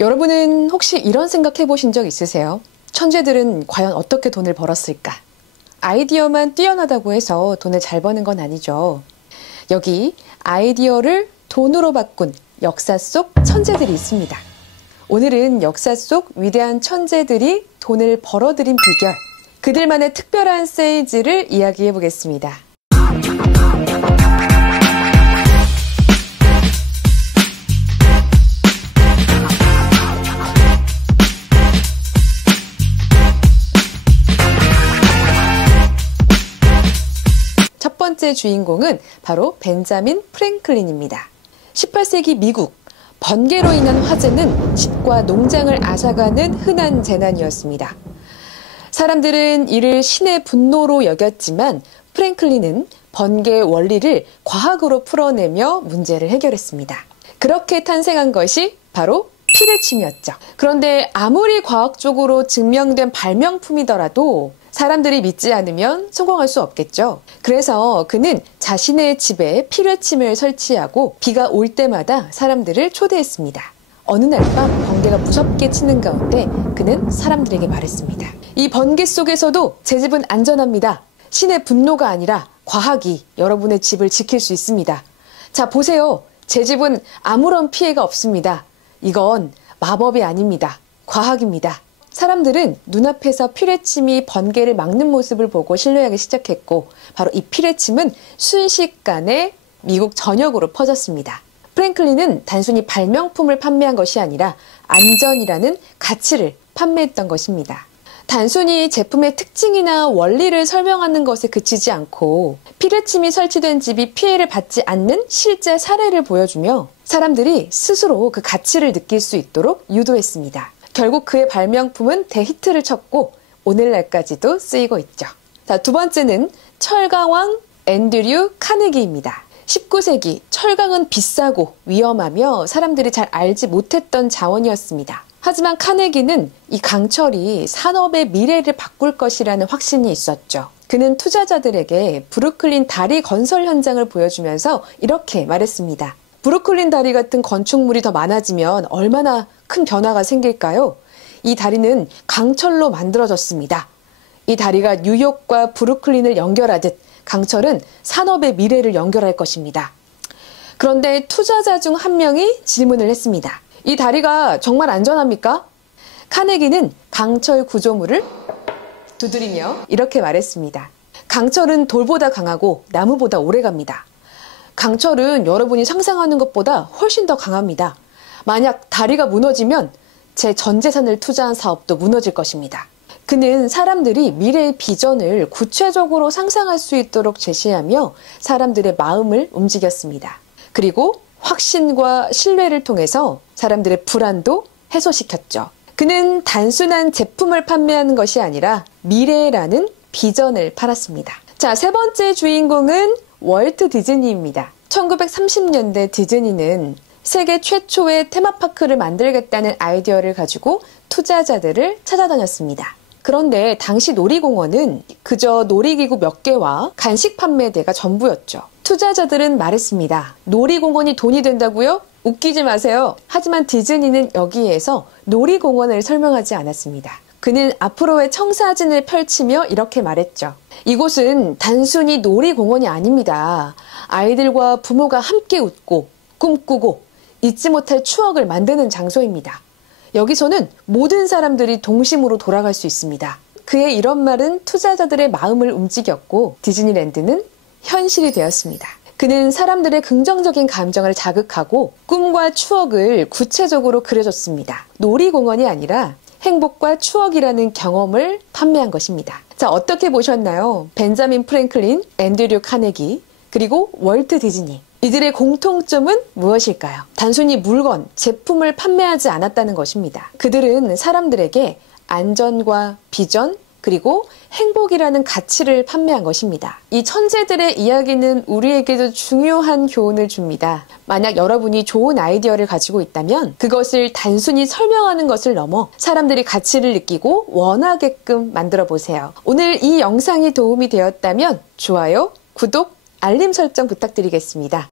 여러분은 혹시 이런 생각 해보신 적 있으세요? 천재들은 과연 어떻게 돈을 벌었을까? 아이디어만 뛰어나다고 해서 돈을 잘 버는 건 아니죠. 여기 아이디어를 돈으로 바꾼 역사 속 천재들이 있습니다. 오늘은 역사 속 위대한 천재들이 돈을 벌어들인 비결, 그들만의 특별한 세일즈를 이야기해 보겠습니다. 첫 번째 주인공은 바로 벤자민 프랭클린입니다. 18세기 미국, 번개로 인한 화재는 집과 농장을 앗아가는 흔한 재난이었습니다. 사람들은 이를 신의 분노로 여겼지만 프랭클린은 번개의 원리를 과학으로 풀어내며 문제를 해결했습니다. 그렇게 탄생한 것이 바로 피레침이었죠. 그런데 아무리 과학적으로 증명된 발명품이더라도 사람들이 믿지 않으면 성공할 수 없겠죠. 그래서 그는 자신의 집에 피레침을 설치하고 비가 올 때마다 사람들을 초대했습니다. 어느 날 밤 번개가 무섭게 치는 가운데 그는 사람들에게 말했습니다. 이 번개 속에서도 제 집은 안전합니다. 신의 분노가 아니라 과학이 여러분의 집을 지킬 수 있습니다. 자, 보세요. 제 집은 아무런 피해가 없습니다. 이건 마법이 아닙니다. 과학입니다. 사람들은 눈앞에서 피레침이 번개를 막는 모습을 보고 신뢰하기 시작했고 바로 이 피레침은 순식간에 미국 전역으로 퍼졌습니다. 프랭클린은 단순히 발명품을 판매한 것이 아니라 안전이라는 가치를 판매했던 것입니다. 단순히 제품의 특징이나 원리를 설명하는 것에 그치지 않고 피레침이 설치된 집이 피해를 받지 않는 실제 사례를 보여주며 사람들이 스스로 그 가치를 느낄 수 있도록 유도했습니다. 결국 그의 발명품은 대히트를 쳤고 오늘날까지도 쓰이고 있죠. 자, 두 번째는 철강왕 앤드류 카네기입니다. 19세기 철강은 비싸고 위험하며 사람들이 잘 알지 못했던 자원이었습니다. 하지만 카네기는 이 강철이 산업의 미래를 바꿀 것이라는 확신이 있었죠. 그는 투자자들에게 브루클린 다리 건설 현장을 보여주면서 이렇게 말했습니다. 브루클린 다리 같은 건축물이 더 많아지면 얼마나 큰 변화가 생길까요? 이 다리는 강철로 만들어졌습니다. 이 다리가 뉴욕과 브루클린을 연결하듯 강철은 산업의 미래를 연결할 것입니다. 그런데 투자자 중 한 명이 질문을 했습니다. 이 다리가 정말 안전합니까? 카네기는 강철 구조물을 두드리며 이렇게 말했습니다. 강철은 돌보다 강하고 나무보다 오래갑니다. 강철은 여러분이 상상하는 것보다 훨씬 더 강합니다. 만약 다리가 무너지면 제 전 재산을 투자한 사업도 무너질 것입니다. 그는 사람들이 미래의 비전을 구체적으로 상상할 수 있도록 제시하며 사람들의 마음을 움직였습니다. 그리고 확신과 신뢰를 통해서 사람들의 불안도 해소시켰죠. 그는 단순한 제품을 판매하는 것이 아니라 미래라는 비전을 팔았습니다. 자, 세 번째 주인공은 월트 디즈니입니다. 1930년대 디즈니는 세계 최초의 테마파크를 만들겠다는 아이디어를 가지고 투자자들을 찾아다녔습니다. 그런데 당시 놀이공원은 그저 놀이기구 몇 개와 간식 판매대가 전부였죠. 투자자들은 말했습니다. 놀이공원이 돈이 된다고요? 웃기지 마세요. 하지만 디즈니는 여기에서 놀이공원을 설명하지 않았습니다. 그는 앞으로의 청사진을 펼치며 이렇게 말했죠. 이곳은 단순히 놀이공원이 아닙니다. 아이들과 부모가 함께 웃고 꿈꾸고 잊지 못할 추억을 만드는 장소입니다. 여기서는 모든 사람들이 동심으로 돌아갈 수 있습니다. 그의 이런 말은 투자자들의 마음을 움직였고 디즈니랜드는 현실이 되었습니다. 그는 사람들의 긍정적인 감정을 자극하고 꿈과 추억을 구체적으로 그려줬습니다. 놀이공원이 아니라 행복과 추억이라는 경험을 판매한 것입니다. 자, 어떻게 보셨나요? 벤자민 프랭클린, 앤드류 카네기, 그리고 월트 디즈니. 이들의 공통점은 무엇일까요? 단순히 물건, 제품을 판매하지 않았다는 것입니다. 그들은 사람들에게 안전과 비전, 그리고 행복이라는 가치를 판매한 것입니다. 이 천재들의 이야기는 우리에게도 중요한 교훈을 줍니다. 만약 여러분이 좋은 아이디어를 가지고 있다면 그것을 단순히 설명하는 것을 넘어 사람들이 가치를 느끼고 원하게끔 만들어 보세요. 오늘 이 영상이 도움이 되었다면 좋아요, 구독, 알림 설정 부탁드리겠습니다.